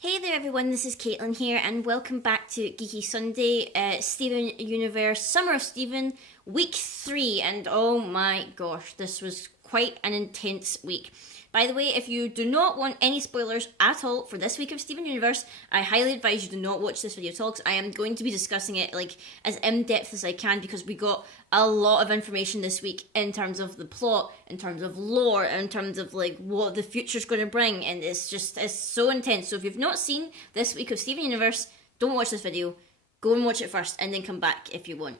Hey there everyone, this is Caitlin here and welcome back to Geeky Sunday, Steven Universe, Summer of Steven, week 3, and oh my gosh, this was quite an intense week. By the way, if you do not want any spoilers at all for this week of Steven Universe, I highly advise you do not watch this video at all because I am going to be discussing it like as in-depth as I can because we got a lot of information this week in terms of the plot, in terms of lore, in terms of like what the future's going to bring, and it's so intense. So if you've not seen this week of Steven Universe, don't watch this video. Go and watch it first and then come back if you want.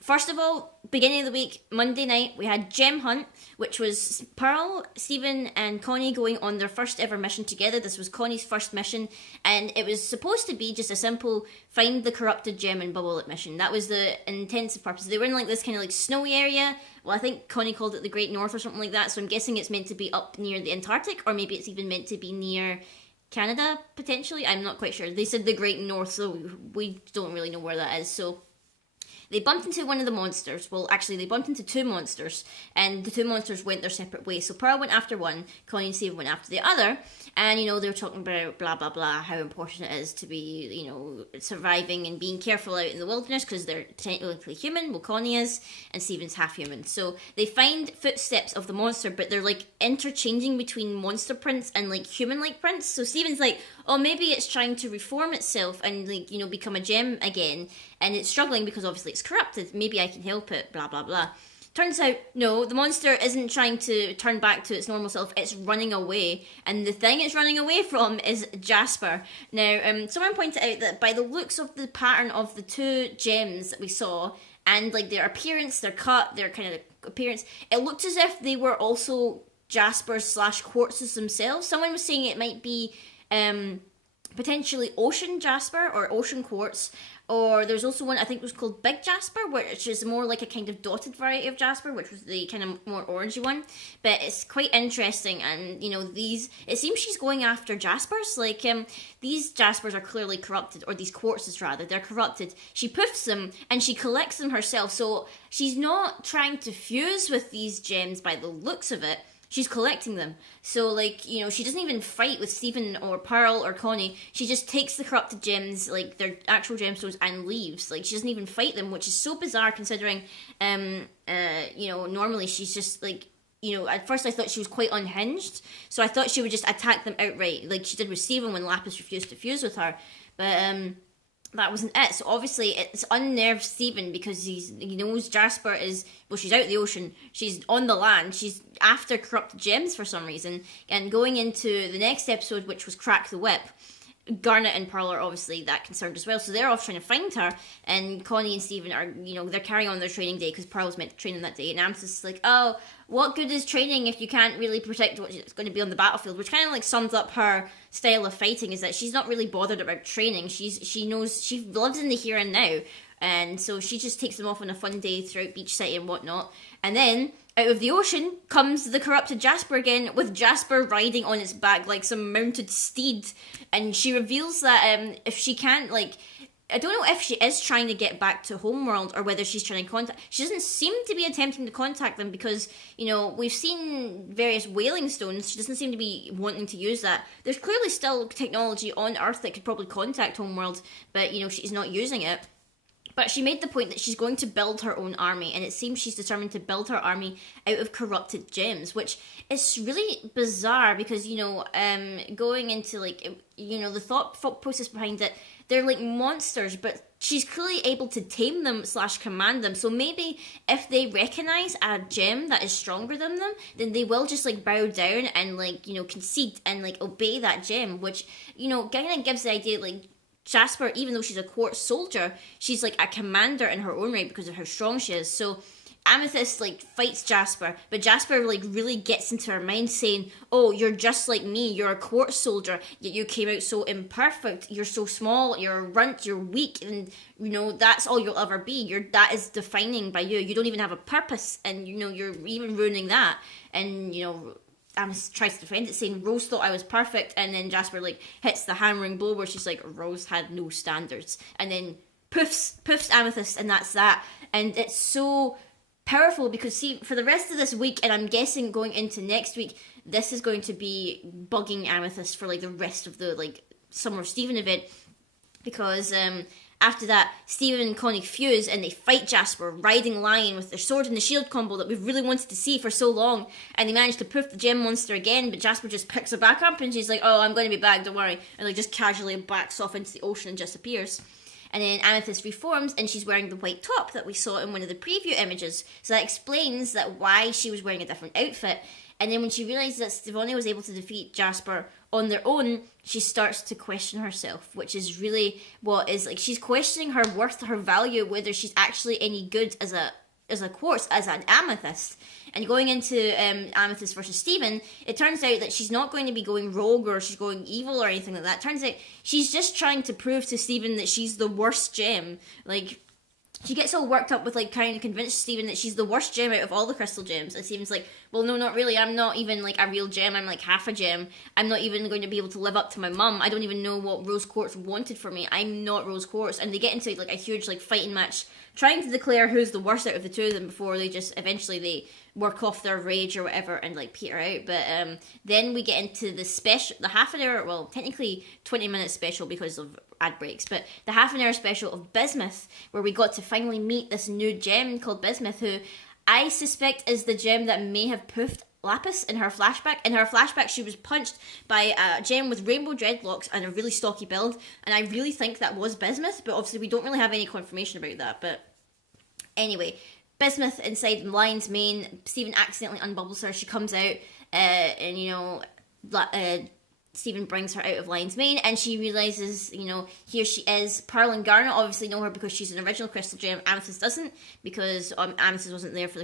First of all, beginning of the week, Monday night, we had Gem Hunt, which was Pearl, Steven, and Connie going on their first ever mission together. This was Connie's first mission, and it was supposed to be just a simple find the corrupted gem and bubble it mission. That was the intensive purpose. They were in like this kind of like snowy area. Well, I think Connie called it the Great North or something like that, so I'm guessing it's meant to be up near the Antarctic, or maybe it's even meant to be near Canada, potentially. I'm not quite sure. They said the Great North, so we don't really know where that is, so they bumped into one of the monsters. Well, actually, they bumped into two monsters, and the two monsters went their separate ways. So Pearl went after one, Connie and Steve went after the other, and, you know, they were talking about blah, blah, blah, how important it is to be, you know, surviving and being careful out in the wilderness, because they're technically human, well, Connie is, and Steven's half human. So they find footsteps of the monster, but they're, like, interchanging between monster prints and, like, human-like prints. So Steven's like, oh, maybe it's trying to reform itself and, like, you know, become a gem again, and it's struggling because obviously it's corrupted. Maybe I can help it, blah, blah, blah. Turns out, no, the monster isn't trying to turn back to its normal self, it's running away. And the thing it's running away from is Jasper. Now, someone pointed out that by the looks of the pattern of the two gems that we saw, and like their appearance, their cut, their kind of appearance, it looked as if they were also Jaspers slash quartzes themselves. Someone was saying it might be potentially ocean jasper or ocean quartz, or there's also one I think was called Big Jasper, which is more like a kind of dotted variety of jasper, which was the kind of more orangey one. But it's quite interesting, and you know, these, it seems she's going after jaspers. Like these jaspers are clearly corrupted, or these quartzes rather, they're corrupted. She poofs them and she collects them herself, so she's not trying to fuse with these gems by the looks of it. She's collecting them. So, like, you know, she doesn't even fight with Steven or Pearl or Connie. She just takes the corrupted gems, like, their actual gemstones, and leaves. Like, she doesn't even fight them, which is so bizarre considering, you know, normally she's just, like, you know, at first I thought she was quite unhinged. So I thought she would just attack them outright, like she did with Steven when Lapis refused to fuse with her. But, that wasn't it. So obviously it's unnerved Steven because he knows Jasper is, well, she's out of the ocean, she's on the land, she's after corrupted gems for some reason. And going into the next episode, which was Crack the Whip, Garnet and Pearl are obviously that concerned as well, so they're off trying to find her, and Connie and Steven are, you know, they're carrying on their training day because Pearl's meant to train them that day, and Amethyst is like, oh, what good is training if you can't really protect what's going to be on the battlefield, which kind of like sums up her style of fighting, is that she's not really bothered about training. She knows, she lives in the here and now, and so she just takes them off on a fun day throughout Beach City and whatnot. And then out of the ocean comes the corrupted Jasper again, with Jasper riding on its back like some mounted steed. And she reveals that if she can't, like, I don't know if she is trying to get back to Homeworld or whether she's trying to contact. She doesn't seem to be attempting to contact them because, you know, we've seen various whaling stones. She doesn't seem to be wanting to use that. There's clearly still technology on Earth that could probably contact Homeworld, but, you know, she's not using it. But she made the point that she's going to build her own army, and it seems she's determined to build her army out of corrupted gems, which is really bizarre because, you know, going into, like, you know, the thought process behind it, they're like monsters, but she's clearly able to tame them slash command them. So maybe if they recognize a gem that is stronger than them, then they will just like bow down and, like, you know, concede and like obey that gem, which, you know, kind of gives the idea, like, Jasper, even though she's a quartz soldier, she's like a commander in her own right because of how strong she is. So Amethyst like fights Jasper, but Jasper like really gets into her mind saying, oh, you're just like me, you're a quartz soldier, yet you came out so imperfect, you're so small, you're a runt, you're weak, and, you know, that's all you'll ever be. That is defining by you. You don't even have a purpose, and, you know, you're even ruining that. And, you know, Amethyst tries to defend it, saying Rose thought I was perfect, and then Jasper like hits the hammering blow where she's like, Rose had no standards, and then poofs Amethyst, and that's that. And it's so powerful because, see, for the rest of this week, and I'm guessing going into next week, this is going to be bugging Amethyst for like the rest of the like Summer of Steven event, because after that, Steven and Connie fuse and they fight Jasper, riding lion with their sword and the shield combo that we've really wanted to see for so long, and they manage to poof the gem monster again, but Jasper just picks her back up and she's like, oh, I'm going to be back, don't worry, and like just casually backs off into the ocean and disappears. And then Amethyst reforms and she's wearing the white top that we saw in one of the preview images, so that explains that why she was wearing a different outfit. And then when she realizes that Stevonnie was able to defeat Jasper on their own, she starts to question herself, which is really what is like, she's questioning her worth, her value, whether she's actually any good as a quartz, as an amethyst. And going into Amethyst versus Steven, it turns out that she's not going to be going rogue or she's going evil or anything like that. Turns out she's just trying to prove to Steven that she's the worst gem. Like, she gets all worked up with like trying to convince Steven that she's the worst gem out of all the crystal gems. And Steven's like, well, no, not really. I'm not even like a real gem. I'm like half a gem. I'm not even going to be able to live up to my mum. I don't even know what Rose Quartz wanted for me. I'm not Rose Quartz. And they get into like a huge like fighting match, trying to declare who's the worst out of the two of them before they just eventually they work off their rage or whatever and like peter out. But then we get into the half an hour, well, technically 20-minute special because of ad breaks, but the half an hour special of Bismuth, where we got to finally meet this new gem called Bismuth, who I suspect is the gem that may have poofed Lapis in her flashback. In her flashback, she was punched by a gem with rainbow dreadlocks and a really stocky build, and I really think that was Bismuth, but obviously we don't really have any confirmation about that. But anyway, Bismuth inside Lion's Mane, Steven accidentally unbubbles her, she comes out, and you know, Steven brings her out of Lion's Mane, and she realizes, you know, here she is. Pearl and Garnet obviously know her because she's an original Crystal Gem. Amethyst doesn't, because Amethyst wasn't there for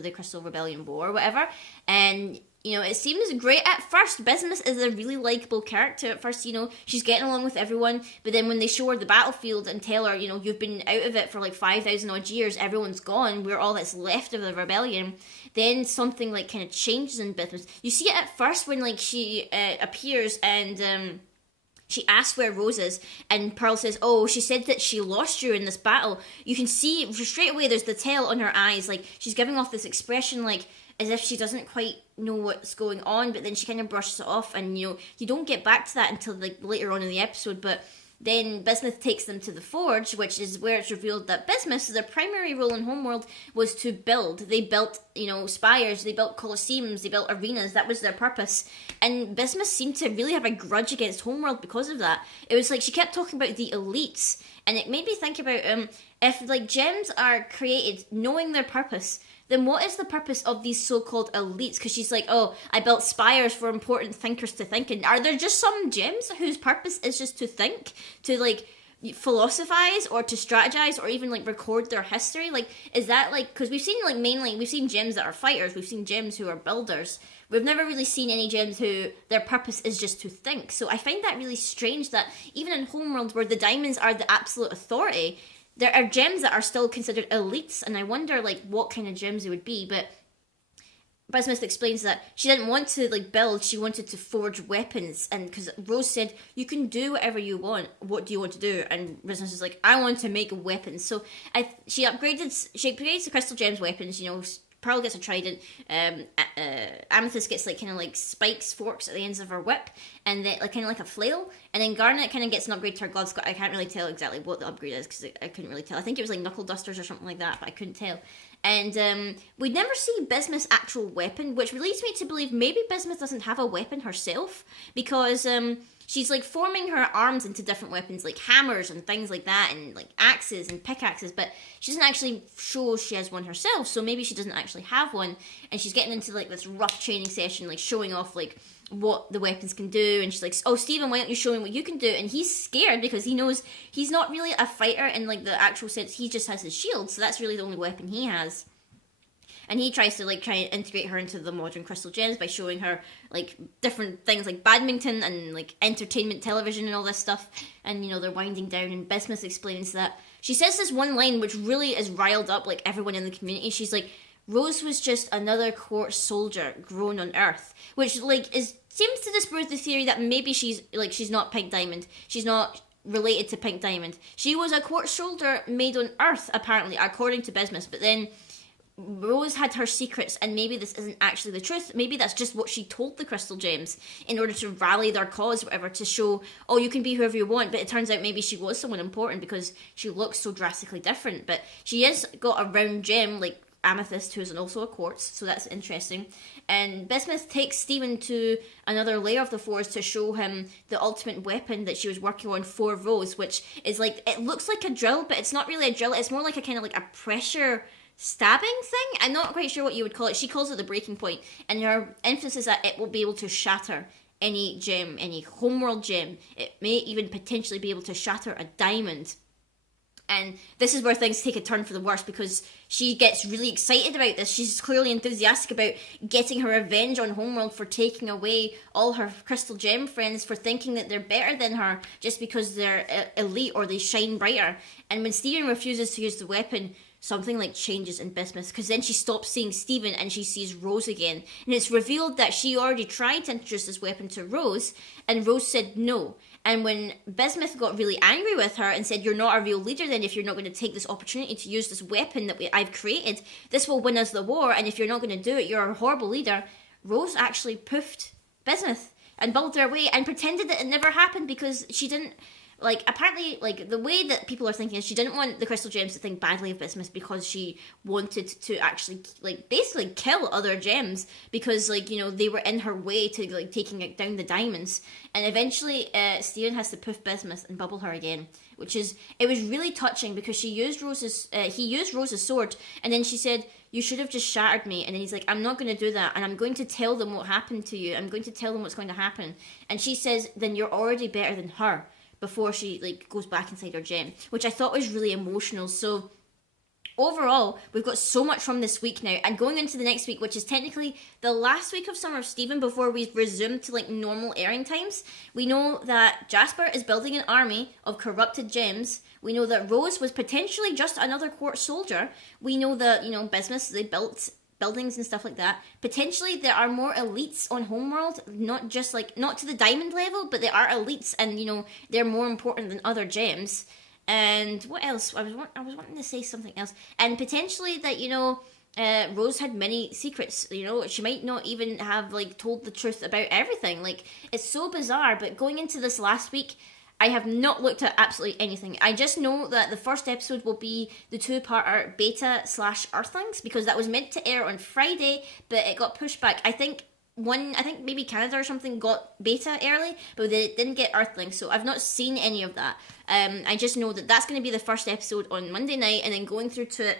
the Crystal Rebellion War or whatever. And you know, it seems great at first. Bismuth is a really likable character at first. You know, she's getting along with everyone, but then when they show her the battlefield and tell her, you know, you've been out of it for like 5,000 odd years, everyone's gone, we're all that's left of the rebellion, then something like kind of changes in Bismuth. You see it at first when like she appears and she asks where Rose is, and Pearl says, oh, she said that she lost you in this battle. You can see straight away there's the tell on her eyes, like she's giving off this expression like as if she doesn't quite know what's going on, but then she kind of brushes it off, and you know, you don't get back to that until like later on in the episode. But then Bismuth takes them to the Forge, which is where it's revealed that Bismuth, their primary role in Homeworld was to build. They built, you know, spires, they built colosseums, they built arenas. That was their purpose. And Bismuth seemed to really have a grudge against Homeworld because of that. It was like she kept talking about the elites, and it made me think about if like gems are created knowing their purpose, then what is the purpose of these so-called elites? Because she's like, oh, I built spires for important thinkers to think. And are there just some gems whose purpose is just to think, to like philosophize or to strategize or even like record their history? Like, is that like, because we've seen like mainly, we've seen gems that are fighters, we've seen gems who are builders. We've never really seen any gems who their purpose is just to think. So I find that really strange that even in Homeworld, where the diamonds are the absolute authority, there are gems that are still considered elites, and I wonder like what kind of gems it would be. But Bismuth explains that she didn't want to like build, she wanted to forge weapons, and because Rose said you can do whatever you want, what do you want to do? And Bismuth is like, I want to make weapons. So she upgrades the Crystal Gems weapons. You know, Pearl gets a trident, Amethyst gets like kind of like spikes, forks at the ends of her whip, and then like kind of like a flail, and then Garnet kind of gets an upgrade to her gloves. I can't really tell exactly what the upgrade is because I couldn't really tell. I think it was like knuckle dusters or something like that, but I couldn't tell. And we'd never see Bismuth's actual weapon, which leads me to believe maybe Bismuth doesn't have a weapon herself, because she's like forming her arms into different weapons like hammers and things like that, and like axes and pickaxes, but she doesn't actually show she has one herself, so maybe she doesn't actually have one, and she's getting into like this rough training session, like showing off like what the weapons can do, and she's like, oh, Steven, why don't you show me what you can do? And he's scared because he knows he's not really a fighter in like the actual sense, he just has his shield, so that's really the only weapon he has. And he tries to like try and integrate her into the modern Crystal Gems by showing her like different things like badminton and like entertainment television and all this stuff. And you know, they're winding down, and Bismuth explains that she says this one line which really is riled up like everyone in the community. She's like, Rose was just another quartz soldier grown on Earth, which like seems to disprove the theory that maybe she's not Pink Diamond. She's not related to Pink Diamond. She was a quartz soldier made on Earth, apparently, according to Bismuth. But then Rose had her secrets, and maybe this isn't actually the truth. Maybe that's just what she told the Crystal Gems in order to rally their cause, whatever, to show, oh, you can be whoever you want. But it turns out maybe she was someone important because she looks so drastically different. But she has got a round gem like Amethyst, who's also a quartz, so that's interesting. And Bismuth takes Stephen to another layer of the forest to show him the ultimate weapon that she was working on for Rose, which is like, it looks like a drill, but it's not really a drill. It's more like a kind of like a pressure stabbing thing. I'm not quite sure what you would call it. She calls it the breaking point, and her emphasis is that it will be able to shatter any gem, any homeworld gem. It may even potentially be able to shatter a diamond. And this is where things take a turn for the worse, because she gets really excited about this. She's clearly enthusiastic about getting her revenge on Homeworld for taking away all her Crystal Gem friends, for thinking that they're better than her just because they're elite or they shine brighter. And when Stephen refuses to use the weapon, something like changes in Bismuth, because then she stops seeing Stephen and she sees Rose again. And it's revealed that she already tried to introduce this weapon to Rose, and Rose said no. And when Bismuth got really angry with her and said, you're not a real leader then if you're not going to take this opportunity to use this weapon that I've created, this will win us the war, and if you're not going to do it, you're a horrible leader, Rose actually poofed Bismuth and bubbled her away and pretended that it never happened, because she didn't, like, apparently, like, the way that people are thinking is she didn't want the Crystal Gems to think badly of Bismuth, because she wanted to actually, like, basically kill other gems, because, like, you know, they were in her way to, like, taking down the diamonds. And eventually, Stephen has to poof Bismuth and bubble her again, which is, it was really touching, because he used Rose's sword, and then she said, you should have just shattered me. And then he's like, I'm not going to do that, and I'm going to tell them what happened to you. I'm going to tell them what's going to happen. And she says, then you're already better than her, before she, like, goes back inside her gem, which I thought was really emotional. So overall, we've got so much from this week now, and going into the next week, which is technically the last week of Summer of Stephen before we resume to, like, normal airing times, we know that Jasper is building an army of corrupted gems. We know that Rose was potentially just another quartz soldier. We know that, you know, Bismuth, they built buildings and stuff like that. Potentially there are more elites on Homeworld, not just, like, not to the diamond level, but there are elites, and, you know, they're more important than other gems. And what else? I was wanting to say something else. And potentially that, you know, Rose had many secrets. You know, she might not even have, like, told the truth about everything. Like, it's so bizarre. But going into this last week, I have not looked at absolutely anything. I just know that the first episode will be the two-parter Beta/Earthlings, because that was meant to air on Friday, but it got pushed back. I think maybe Canada or something got Beta early, but they didn't get Earthlings, so I've not seen any of that. I just know that that's going to be the first episode on Monday night, and then going through to it,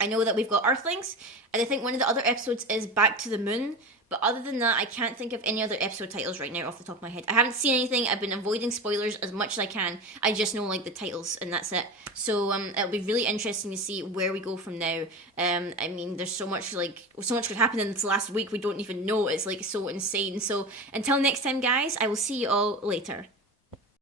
I know that we've got Earthlings, and I think one of the other episodes is Back to the Moon. But other than that, I can't think of any other episode titles right now off the top of my head. I haven't seen anything. I've been avoiding spoilers as much as I can. I just know, like, the titles, and that's it. So it'll be really interesting to see where we go from now. I mean, there's so much could happen in this last week. We don't even know. It's, like, so insane. So until next time, guys, I will see you all later.